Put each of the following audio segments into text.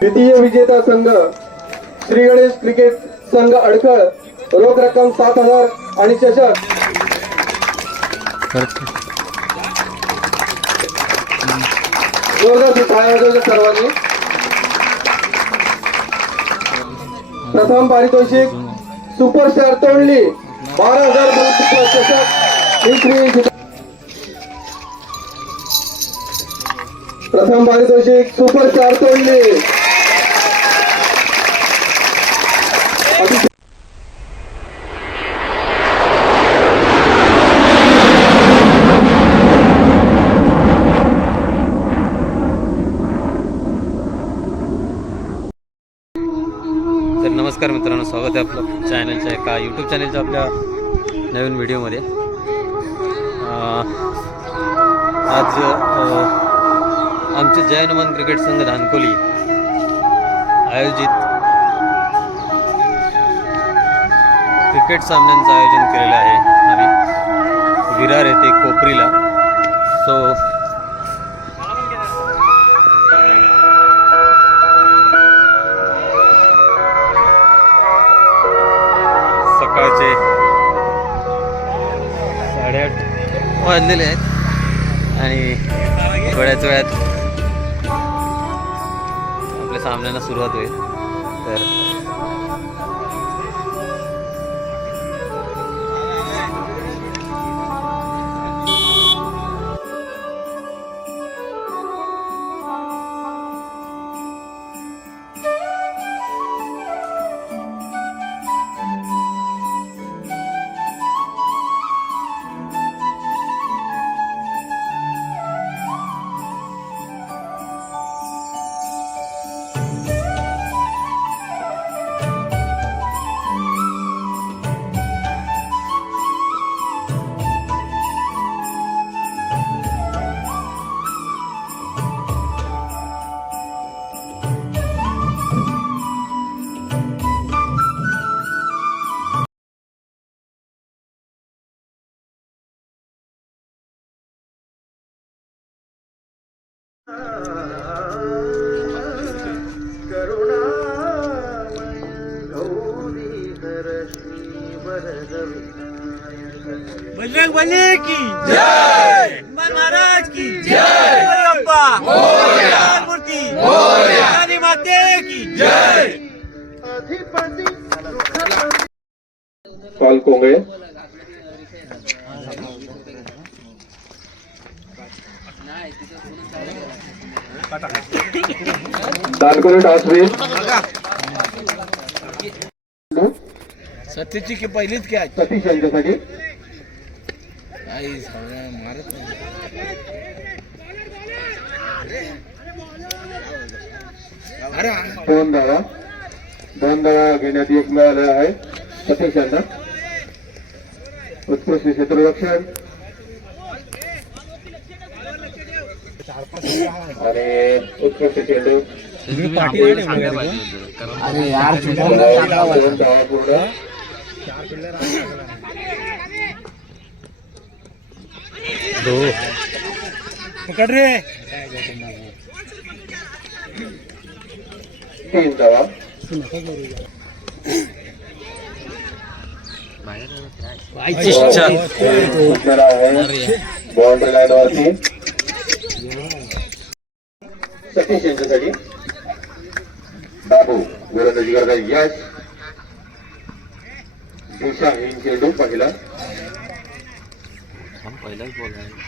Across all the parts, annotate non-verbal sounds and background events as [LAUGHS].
द्वितीय विजेता संघ श्री गणेश क्रिकेट संघ अडखळ रोख रक्कम सात हजार आणि चषक सर्वांनी. प्रथम पारितोषिक सुपरस्टार तोंडली. बारा हजार चषक प्रथम पारितोषिक सुपरस्टार तोंडली अतिशय तर नमस्कार मित्रांनो स्वागत आहे आपलं चॅनलच्या एका यूट्यूब चॅनलच्या आपल्या नवीन व्हिडिओमध्ये. आज आमचे जय हनुमान क्रिकेट संघ धानकोली आयोजित क्रिकेट सामन्यांचं आयोजन केलेलं आहे. आम्ही विरार येथे कोपरीला. सो वाजलेले आहेत. आणि थोड्याच वेळात आपल्या सामन्यांना सुरुवात होईल. तर बजरंग बली की जय। हनुमान महाराज की जय। गणपती मूर्ती रानी माते की जय। पाल कोंगळे दानकोली टॉसवीर सत्यची की पहिलीच की सतीश यांच्यासाठी. आई मारत अरे दोन धावा दोन धावा घेण्यात यश मिळालं आहे सतीश यांना. उत्कृष्ट क्षेत्ररक्षण. आणि उत्कृष्ट चेंडू दोन धावा पूर्ण पकड रे. तीन धावा सुटलेला आहे बाउंड्री लाईन वरती सतीश यांच्यासाठी. बाबू गोलंदाजी करतात यश. दिशा हिन चेंडू पहिला. पहिलाच बोल आहे.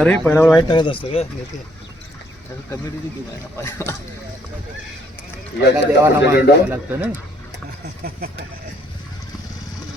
अरे पहिला वाईट टाकत असतो का? यशचा पुढचा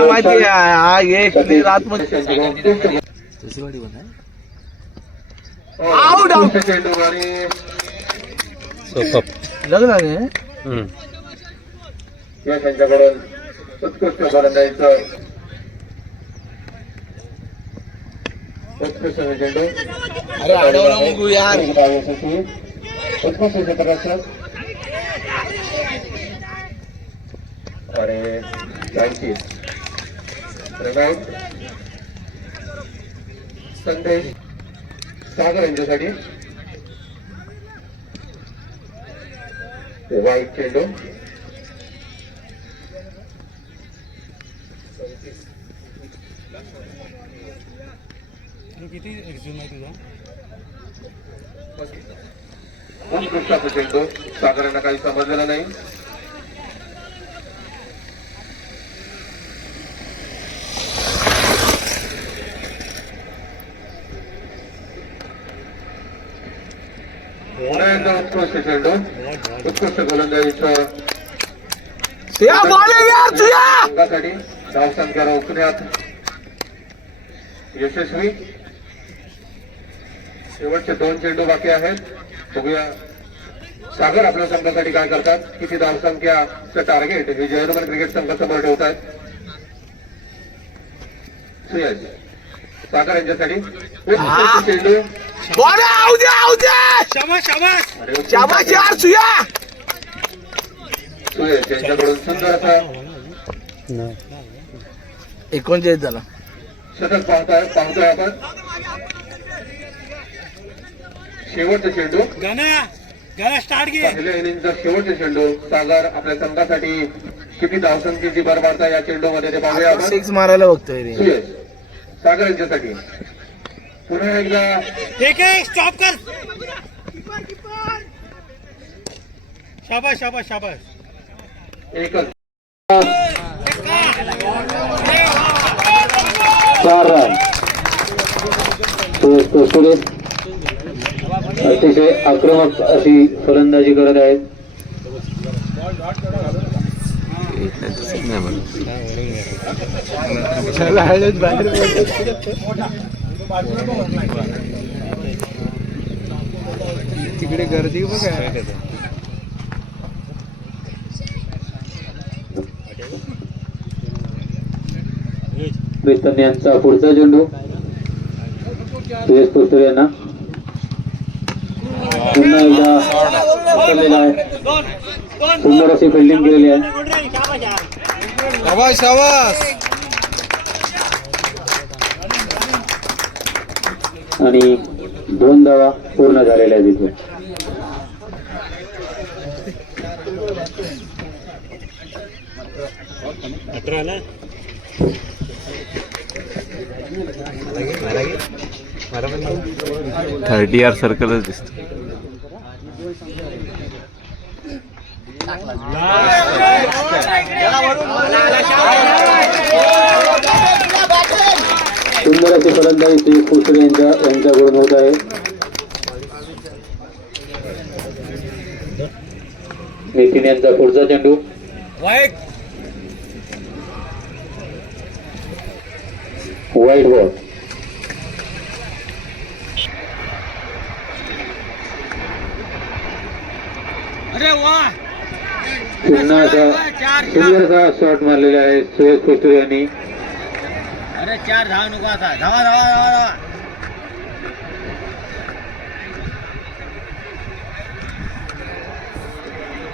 माहिती आहे. हा एक प्लेअर आतमध्ये सोपप लग्न आहे त्यांच्याकडून उत्कृष्ट फलंदाजीचं उत्कृष्ट चेंडू अरे अडवलं मग यार. उत्कृष्ट क्षेत्ररक्षक आणि त्यांची रनआउट संदेश. सागर यांच्यासाठी. वाईट चेंडू. किती एक्झिम आहे तुझा? चेंडू. सागर यांना काही समजलेला नाही. उत्कृष्ट चेंडू धावसंख्या रोखण्यात यशस्वी शेवटचे दोन चेंडू बाकी आहेत बघूया सागर आपल्या संघासाठी काय करतात किती धावसंख्याचं टार्गेट हे जयनुमन क्रिकेट संघासमोर ठेवत आहेत सागर यांच्यासाठी शाबास शाबास. सुंदर असा एकोणचाळीस झाला. शतक पाहताय पाहतोय आपण. शेवटचा चेंडू गाणं गाणं स्टार्ट घे. पहिल्या इनिंगचा शेवटचा चेंडू सागर आपल्या संघासाठी किती धावसंख्येची भर मारता या चेंडू मध्ये ते पाहूया आपण. सिक्स मारायला बघतोय रे. सुयश सागर यांच्यासाठी. पुन्हा एकदा. ठीक आहे स्टॉप कर. शाबास शाबास शाबास. एकच. चार रन. सुरेश कोसुरे अतिशय आक्रमक अशी फलंदाजी करत आहेत. तिकडे गर्दी बघा प्रीतम यांचा पुढचा चेंडू सुरेश कोसुरे यांना. पुन्हा एकदा उचललेला आहे. सुंदर अशी फिल्डिंग केलेली आहे. शाबास शाबास. आणि दोन धावा पूर्ण झालेल्या इथून थर्टी आर सर्कलच दिसतो. सुंदर अशी फलंदाजी श्री कुसरे यांच्या यांच्याकडून होत आहे. नितीन यांचा पुढचा चेंडू. वाईट बॉल पुन्हा असा शॉट मारलेला आहे. सुरेश कुसरे यांनी. अरे चार धाव नको आता धावा धावा धावा धावा।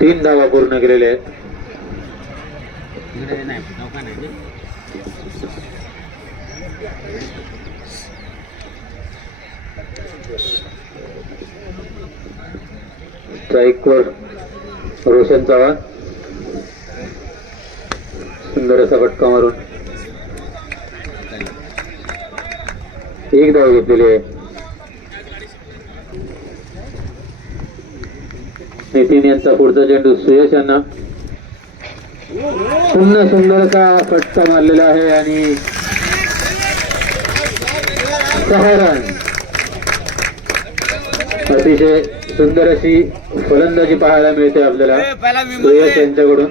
तीन धावा पूर्ण केलेल्या आहेत. स्ट्राईकवर रोशन चव्हाण. सुंदर असा फटका मारून. एक धाव घेतलेली आहे. नितीन यांचा पुढचा चेंडू सुयश यांना. पुन्हा सुंदर असा फटका मारलेला आहे आणि सहा रन. अतिशय सुंदर अशी फलंदाजी पाहायला मिळते आपल्याला. सुयश यांच्याकडून.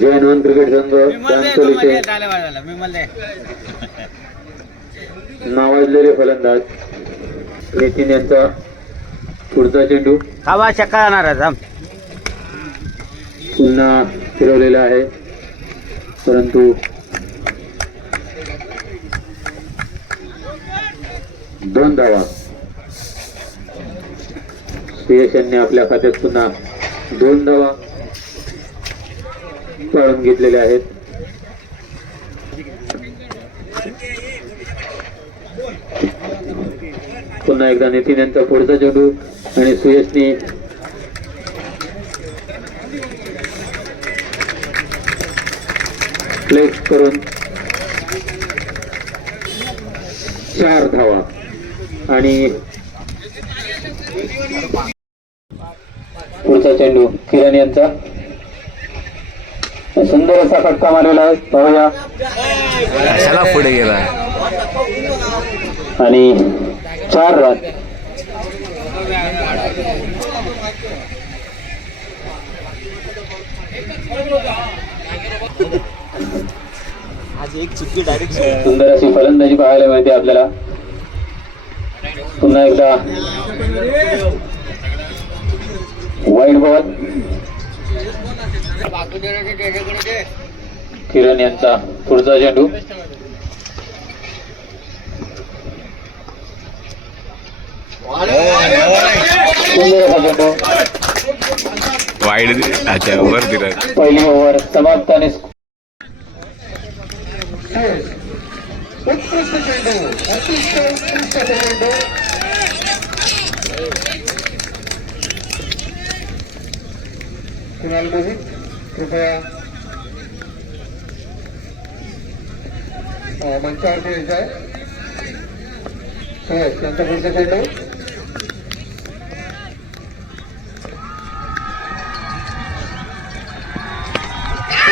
जय हनुमान क्रिकेट संघ नावाजलेले फलंदाज. नितीन यांचा पुढचा चेंडू. थांबा चक्का जाणार आहे थांब. पुन्हा फिरवलेला आहे. परंतु दोन धावा. सुयश यांनी आपल्या खात्यात पुन्हा दोन धावा पळून घेतलेल्या आहेत. पुन्हा एकदा नितीन यांचा पुढचा चेंडू आणि सुयशनी प्लेस करून चार धावा. आणि पुढचा चेंडू किरण यांचा. सुंदर असा फटका मारलेला आहे. पाहूया. पुढे गेला आणि चार रन. सुंदर अशी फलंदाजी पाहायला मिळते आपल्याला. पुन्हा एकदा. वाईट बॉल. किरण यांचा पुढचा चेंडू सुंदर असा चेंडू वाईड अच्छा वर दिला. पहिली ओव्हर समाप्त आणि कुणाल मोहित कृपया मंचावरती यायचं आहे. होय त्यांचा पुढचा चेंडू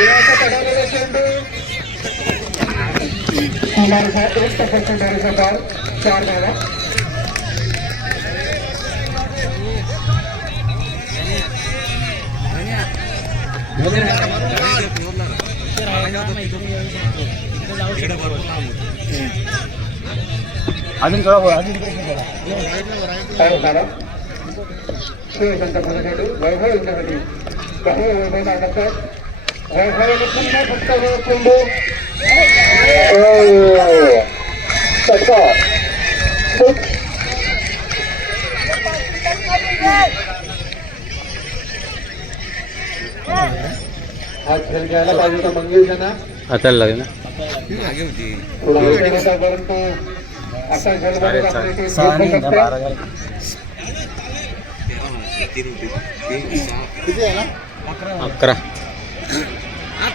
पुण्याचा पडालेला चेंडू कुमारचा एक चार धावा अजून थोडा हो अजून काय झाला वैभव यांच्यासाठी काही वैभव नाटकतात पुन्हा फक्त चेंडू षटकार आज खेळ घ्यायला पाहिजे होता मंगेश यांना आता लागेल असा अकरा अकरा रे क्या काय आहे की त्याला मार्कन झाला अकरा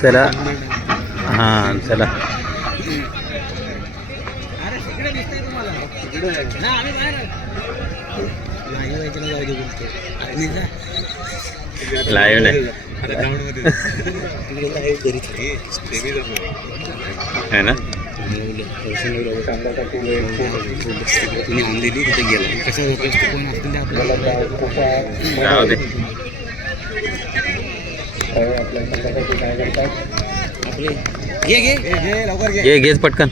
त्याला हां चला. लाईव्ह नाही [LAUGHS] है ना? तुम्ही आणलेली तिथे गेला. कसं आपल्याला गोलंदाज तुषार राहू दे पाहू आपल्या संघासाठी काय करतात आपले घे घे घे लवकर घे घे घेच पटकन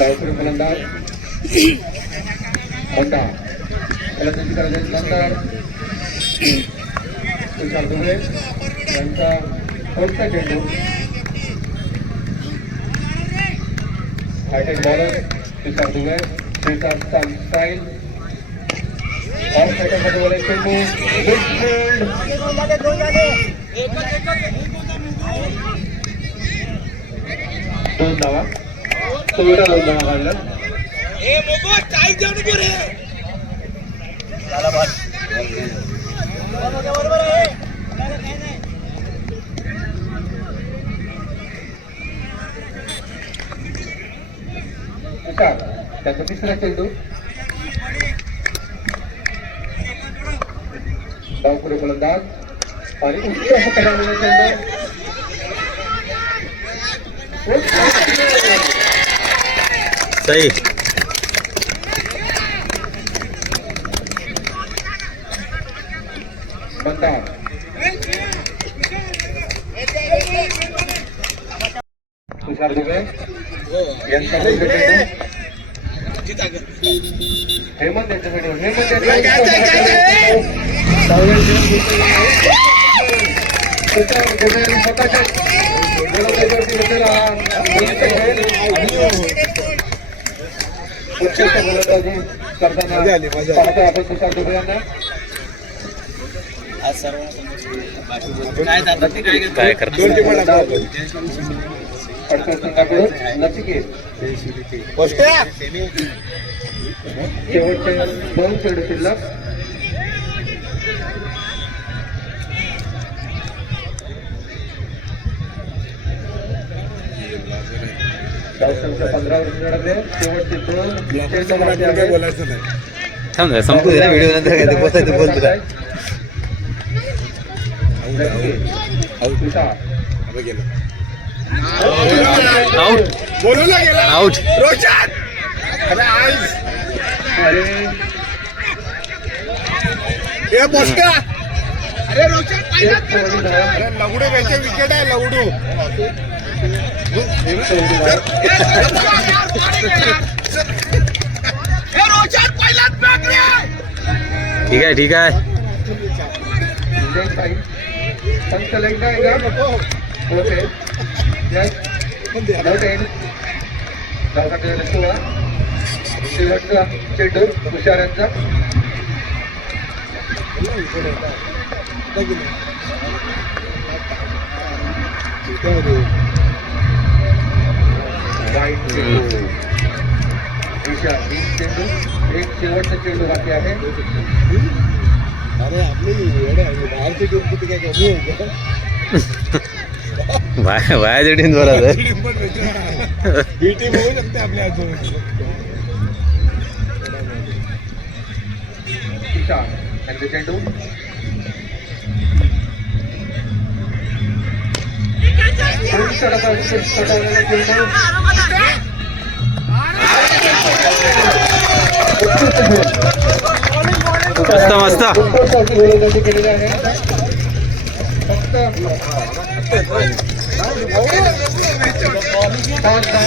लवकर हम्म. थांब. लेग साईड शॉट दोन धावा यशस्वी दोन थ्रो असले तुषार डावखुरी फलंदाज होंडा फलंदाजी करायची नंतर तुषार दुबे. यांचा पुढचा चेंडू hi tech bowler Tushar Dubey Tushar style off सेकंडमध्ये बोलायचे चेंडू मिडफील्ड दोन धावा. चौदा दोन धावा काढल्या अच्छा त्याचा तिसरा चेंडू. धाव पुढे फलंदाज आणि उच्च असा चेंडू. सही। तुषार दुबे यांचा हेमंत हेमंत स्वतःच्या गोलंदाजावरती बसलेला हा गोलंदाज आहे. उत्कृष्ट गोलंदाजी करताना आज सर्व काय जातात ते काय घेतात? काय करतो अडचण संघाकडून नचिकेत शेवटचे दोन चेंडू शिल्लक मिळवले शेवटचे दोन बाकी आहेत. थांब जरा, संपू दे ना व्हिडिओ नंतर काय ते बोलायचं बोल तुला. आउट आउट अरे एक चेंडू धाव. लवडू वेचे विकेट आहे लवडू. ठीक आहे ठीक आहे जय साई पंच लेगदा राईट चेंडू. तीन चेंडू. एक शेवटचा चेंडू बाकी आहे. अरे आपली. बाहेरची टीम किती काय कमी आहे? वाया वायाच्या टीम. ही टीम होऊ शकते आपल्या अजून. चेंडू. धावांच्या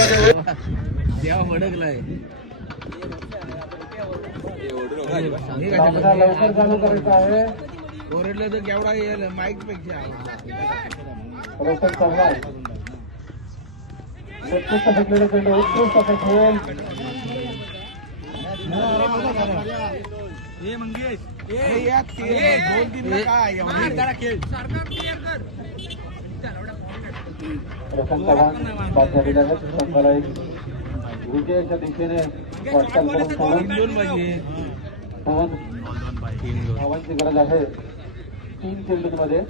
सामना लवकर चालू करायचा आहे. ओरडलं तर केवढा येईल? माईकपेक्षा फेकलेला उत्कृष्ट असा खेळ दोन चव्हाण बाद झालेला संघाला एक विजयाच्या दिशेने वाटचाल करून सोडून धावांची गरज आहे तीन चेंडूंमध्ये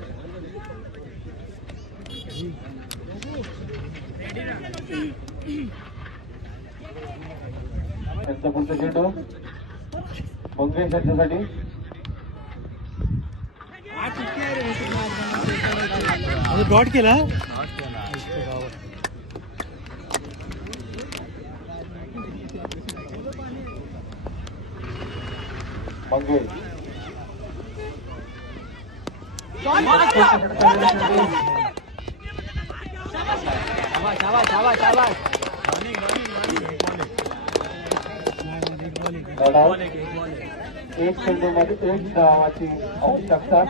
त्यांचा पुढचा चेंडू मंगेश यांच्यासाठी डॉट केला मंगेश एक चेंडूमध्ये एक धावाची आवश्यकता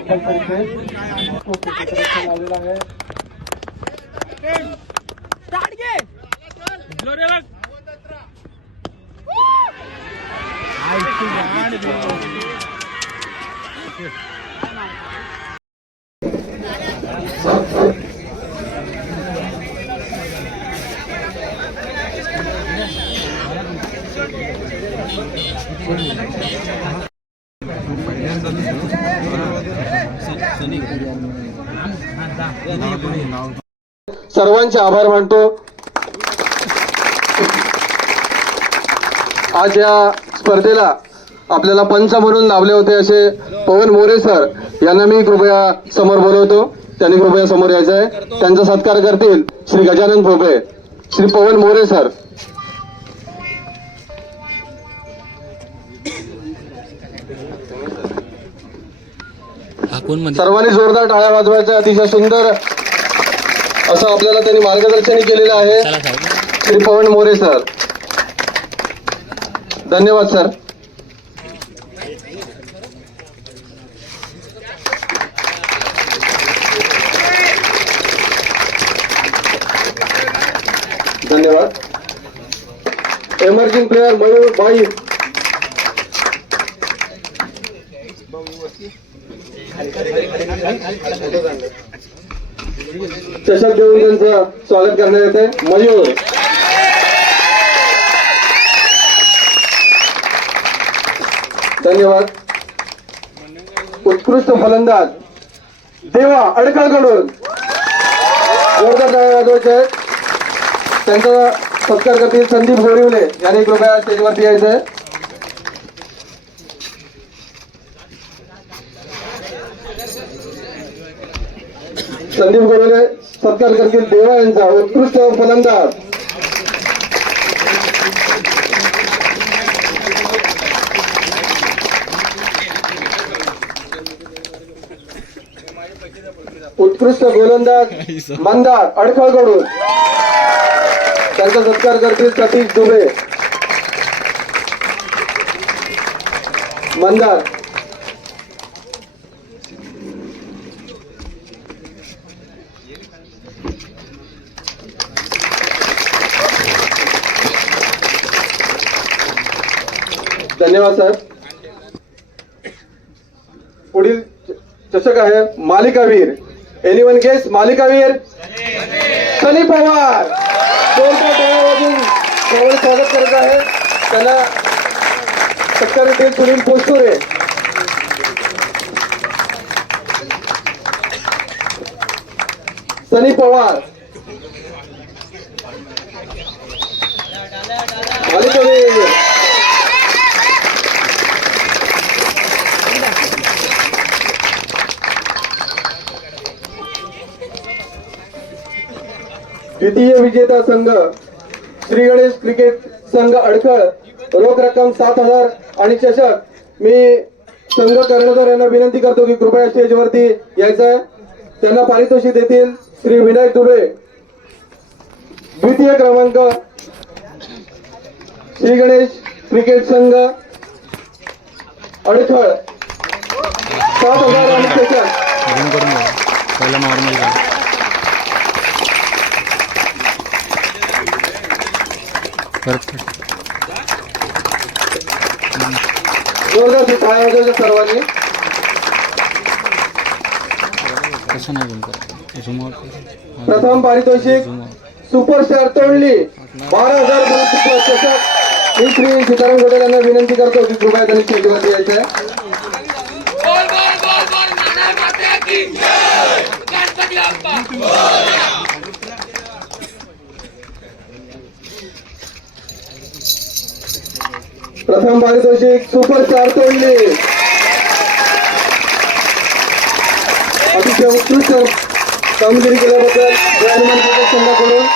कंपल्सरी आहे सर्वांचे आभार मानतो. आज या स्पर्धेला आपल्याला पंच म्हणून लाभले होते असे पवन मोरे सर यांना मी कृपया समोर बोलवतो. त्यांनी कृपया समोर यायचं आहे त्यांचा सत्कार करतील श्री गजानन भोपे श्री पवन मोरे सर. सर्वांनी जोरदार टाळ्या वाजवायच्या. अतिशय सुंदर असं आपल्याला त्यांनी मार्गदर्शन केलेलं आहे. श्री पवन मोरे सर. धन्यवाद सर. धन्यवाद. एमर्जिंग प्लेयर मयूर बाई चषक देऊन त्यांचं स्वागत करण्यात येते मयूर. धन्यवाद. उत्कृष्ट फलंदाज. देवा अडकळकडून. जोरदार टाळ्या वाजवायचे आहेत. त्यांचा सत्कार करतील संदीप गोरिवले. यांनी कृपया स्टेजवरती यायचं आहे. संदीप गोरिवले सत्कार करतील देवा यांचा. उत्कृष्ट फलंदाज. उत्कृष्ट गोलंदाज मंदार अडखळकडून त्यांचा सत्कार करतील सतीश दुबे. मंदार. धन्यवाद सर. पुढील चषक आहे मालिकावीर. एनिवन गेस मालिकावीर? सनी पवार. सर्वांनी स्वागत करत आहे. त्याला सत्कार येथील सुनील पोस्तुरे सनी पवार. द्वितीय विजेता संघ. श्री गणेश क्रिकेट संघ अडखळ रोख रक्कम सात हजार आणि चषक. मी संघ कर्णधार यांना विनंती करतो की कृपया स्टेजवरती यायचं आहे. त्यांना पारितोषिक देतील श्री विनायक दुबे. द्वितीय क्रमांक श्री गणेश क्रिकेट संघ अडखळ. सात हजार आणि चषक पहिला नॉर्मल जोरदार टाळ्या वाजवायच्या सर्वांनी. कसं नाही प्रथम पारितोषिक सुपरस्टार तोडली. बारा हजार चषक मी श्री सीताराम गोटे यांना विनंती करतो की कृपया त्यांनी स्टेजवरती यायचं आहे. प्रथम पारितोषिक सुपरस्टार तोडली. अतिशय उत्कृष्ट कामगिरी केल्याबद्दल जय संघाकडून.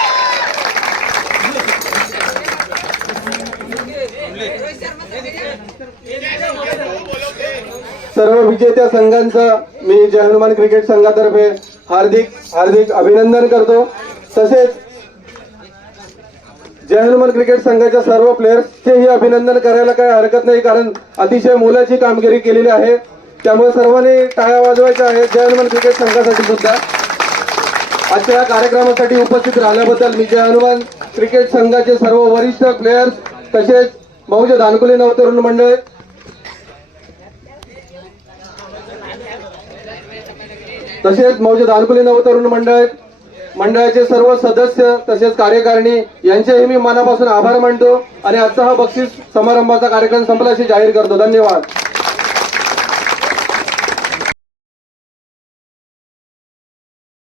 सर्व विजेत्या संघांचं मी जय हनुमान क्रिकेट संघातर्फे हार्दिक हार्दिक अभिनंदन करतो. तसेच जय हनुमान क्रिकेट संघाच्या सर्व प्लेयर्सचेही अभिनंदन करायला काही हरकत नाही कारण अतिशय मोलाची कामगिरी केलेली आहे. त्यामुळे सर्वांनी टाळ्या वाजवायच्या आहेत. जय हनुमान क्रिकेट संघासाठी सुद्धा. आजच्या या कार्यक्रमासाठी उपस्थित राहिल्याबद्दल मी जय हनुमान क्रिकेट संघाचे सर्व वरिष्ठ प्लेयर्स तसेच मौज धानकुले नवतरुण मंडळ. तसेच मौजे दानकुले नवतरुण मंडळ. मंडळाचे सर्व सदस्य तसेच कार्यकारिणी यांचेही मी मनापासून आभार मानतो आणि आजचा हा बक्षीस समारंभाचा कार्यक्रम संपल्याशी जाहीर करतो. धन्यवाद.